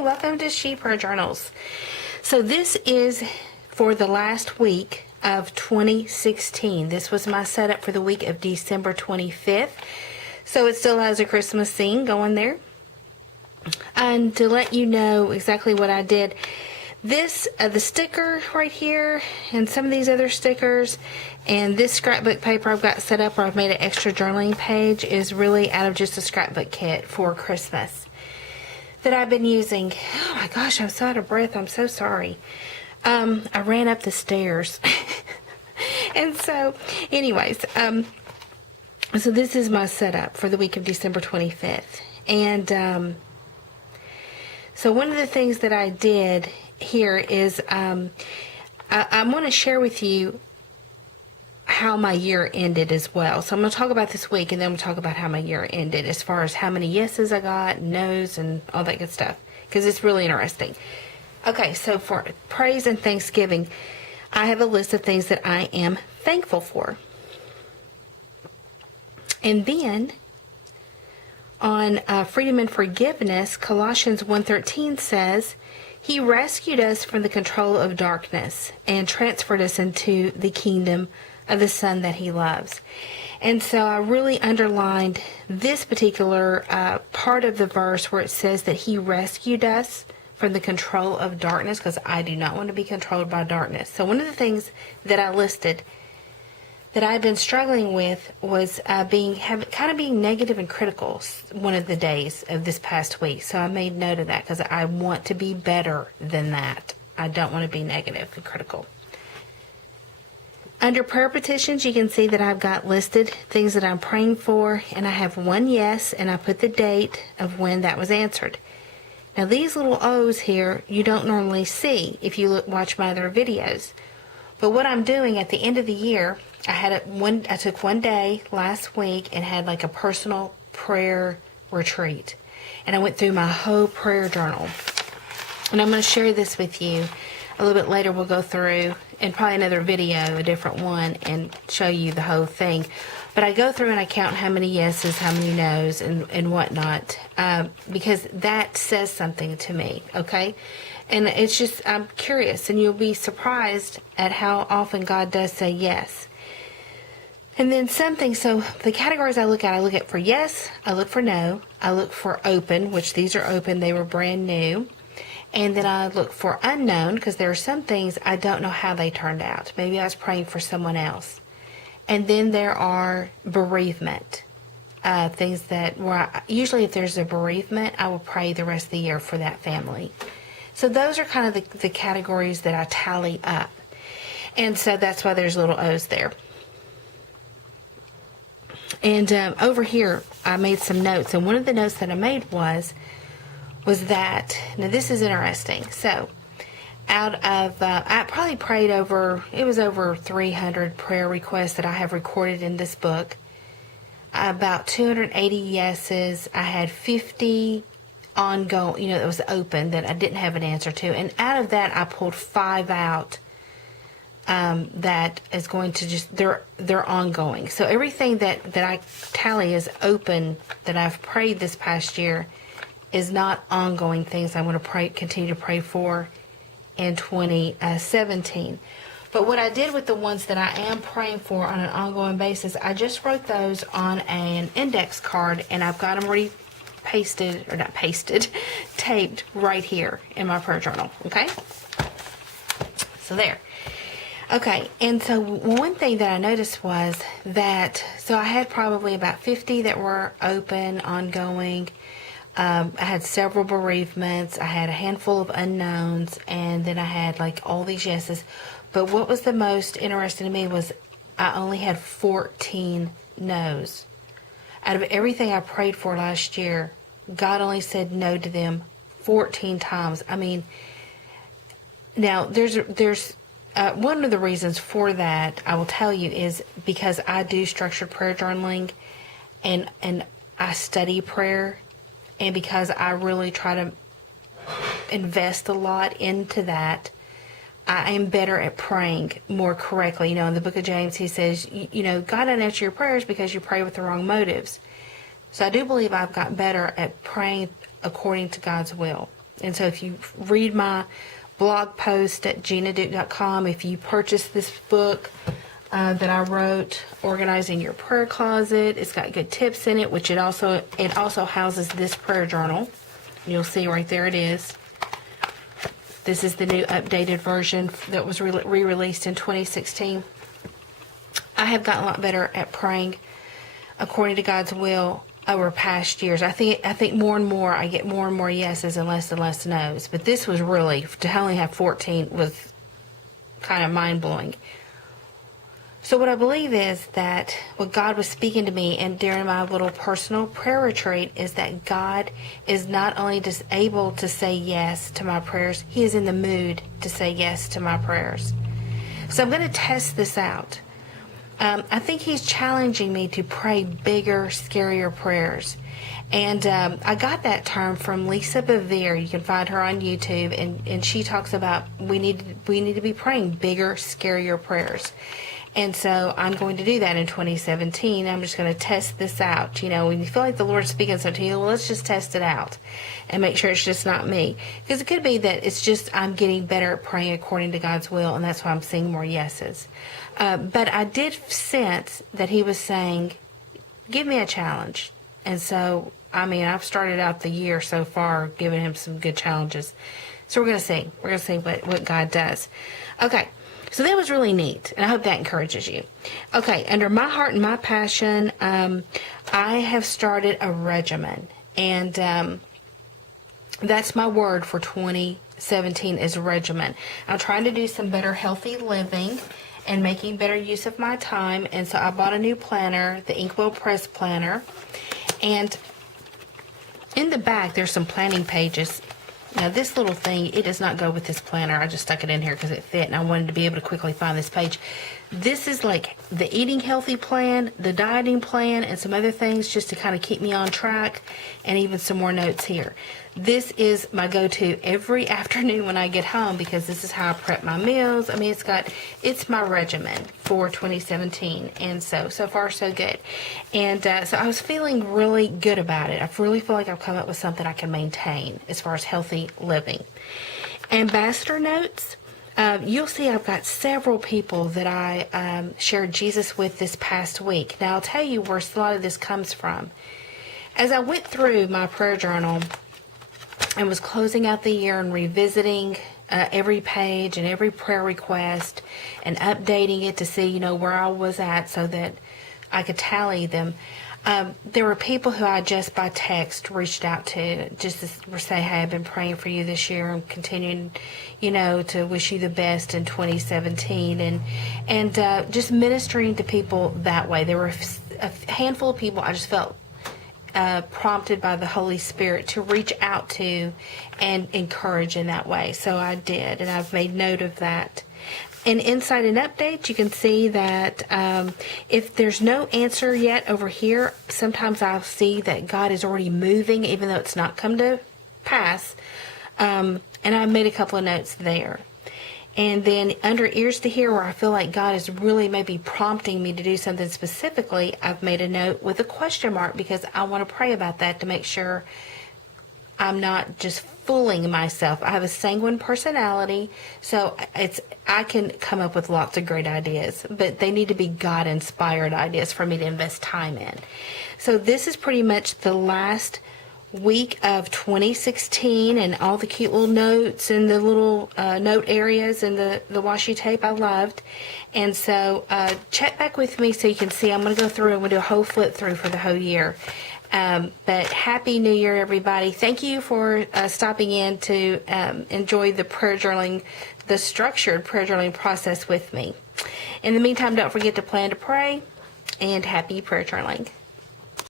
Hey, welcome to She Prayer Journals. So this is for the last week of 2016. This was my setup for the week of December 25th. So it still has a Christmas scene going there. And to let you know exactly what I did, this, the sticker right here, and some of these other stickers, and this scrapbook paper I've got set up where I've made an extra journaling page is really out of just a scrapbook kit for Christmas that I've been using. Oh my gosh, I'm so out of breath. I'm so sorry. I ran up the stairs. And so, anyways, so this is my setup for the week of December 25th. And so one of the things that I did here is I want to share with you how my year ended as well. So I'm going to talk about this week, and then we'll talk about how my year ended as far as how many yeses I got, no's, and all that good stuff, because it's really interesting. Okay, so for praise and thanksgiving, I have a list of things that I am thankful for. And then on freedom and forgiveness, Colossians 1:13 says, He rescued us from the control of darkness and transferred us into the kingdom of the Son that He loves. And so I really underlined this particular part of the verse where it says that He rescued us from the control of darkness, because I do not want to be controlled by darkness. So one of the things that I listed that I've been struggling with was being negative and critical one of the days of this past week. So I made note of that because I want to be better than that. I don't want to be negative and critical. Under prayer petitions, you can see that I've got listed things that I'm praying for, and I have one yes, and I put the date of when that was answered. Now these little O's here, you don't normally see if you watch my other videos. But what I'm doing at the end of the year, I took one day last week and had like a personal prayer retreat. And I went through my whole prayer journal. And I'm going to share this with you. A little bit later we'll go through, and probably another video, a different one, and show you the whole thing. But I go through and I count how many yeses, how many no's, and whatnot, because that says something to me, okay? And it's just, I'm curious, and you'll be surprised at how often God does say yes. And then something, so the categories I look at for yes, I look for no, I look for open, which these are open, they were brand new. And then I look for unknown, because there are some things I don't know how they turned out. Maybe I was praying for someone else. And then there are bereavement, things that usually if there's a bereavement, I will pray the rest of the year for that family. So those are kind of the categories that I tally up. And so that's why there's little O's there. And over here, I made some notes. And one of the notes that I made was that, now this is interesting. So out of, I probably prayed over 300 prayer requests that I have recorded in this book. About 280 yeses. I had 50 ongoing, that was open that I didn't have an answer to. And out of that, I pulled 5 out that is going to just, they're ongoing. So everything that I tally as open that I've prayed this past year is not ongoing things I'm going to continue to pray for in 2017. But what I did with the ones that I am praying for on an ongoing basis, I just wrote those on an index card, and I've got them already taped right here in my prayer journal, okay? So there. Okay, and so one thing that I noticed was that, so I had probably about 50 that were open, ongoing. I had several bereavements. I had a handful of unknowns, and then I had like all these yeses. But what was the most interesting to me was I only had 14 no's. Out of everything I prayed for last year, God only said no to them 14 times. I mean, now there's one of the reasons for that, I will tell you, is because I do structured prayer journaling, and I study prayer, and because I really try to invest a lot into that, I am better at praying more correctly. In the book of James, he says, God doesn't answer your prayers because you pray with the wrong motives. So I do believe I've gotten better at praying according to God's will. And so if you read my blog post at ginaduke.com, if you purchase this book that I wrote, Organizing Your Prayer Closet, it's got good tips in it, which it also houses this prayer journal. You'll see right there it is. This is the new updated version that was re-released in 2016. I have gotten a lot better at praying according to God's will over past years. I think more and more I get more and more yeses and less no's. But this was really, to only have 14 was kind of mind-blowing. So what I believe is that what God was speaking to me and during my little personal prayer retreat is that God is not only just able to say yes to my prayers, He is in the mood to say yes to my prayers. So I'm going to test this out. I think He's challenging me to pray bigger, scarier prayers. And I got that term from Lisa Bevere. You can find her on YouTube, and she talks about we need to be praying bigger, scarier prayers. And so I'm going to do that in 2017. I'm just going to test this out. You know, when you feel like the Lord's speaking something to you, well, let's just test it out and make sure it's just not me. Because it could be that it's just I'm getting better at praying according to God's will, and that's why I'm seeing more yeses. But I did sense that He was saying, give me a challenge. And so, I mean, I've started out the year so far giving Him some good challenges. So we're going to see. We're going to see what God does. Okay. So that was really neat, and I hope that encourages you. Okay, under my heart and my passion, I have started a regimen, and that's my word for 2017 is regimen. I'm trying to do some better healthy living and making better use of my time, and so I bought a new planner, the Inkwell Press Planner, and in the back there's some planning pages. Now this little thing, it does not go with this planner. I just stuck it in here because it fit and I wanted to be able to quickly find this page. This is like the eating healthy plan, the dieting plan, and some other things just to kind of keep me on track, and even some more notes here. This is my go-to every afternoon when I get home because this is how I prep my meals. I mean, it's my regimen for 2017, and so far so good. And so I was feeling really good about it. I really feel like I've come up with something I can maintain as far as healthy living. Ambassador notes. You'll see I've got several people that I shared Jesus with this past week. Now, I'll tell you where a lot of this comes from. As I went through my prayer journal and was closing out the year and revisiting every page and every prayer request and updating it to see, where I was at so that I could tally them, there were people who I just by text reached out to just to say, hey, I've been praying for you this year and continuing, to wish you the best in 2017 and just ministering to people that way. There were a handful of people I just felt prompted by the Holy Spirit to reach out to and encourage in that way. So I did, and I've made note of that. In Insight and Updates, you can see that if there's no answer yet over here, sometimes I'll see that God is already moving, even though it's not come to pass. And I made a couple of notes there. And then under Ears to Hear, where I feel like God is really maybe prompting me to do something specifically, I've made a note with a question mark because I want to pray about that to make sure I'm not just fooling myself. I have a sanguine personality, so I can come up with lots of great ideas, but they need to be God-inspired ideas for me to invest time in. So this is pretty much the last week of 2016, and all the cute little notes and the little note areas and the washi tape I loved. And so check back with me so you can see. I'm going to go through and we'll do a whole flip through for the whole year. But Happy New Year, everybody. Thank you for stopping in to enjoy the prayer journaling, the structured prayer journaling process with me. In the meantime, don't forget to plan to pray, and happy prayer journaling.